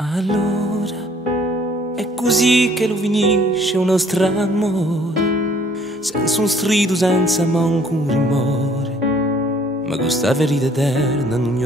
Allora è così che lo finisce un nostro amore, senza un strido, senza manco un rumore, ma questa verità eterna non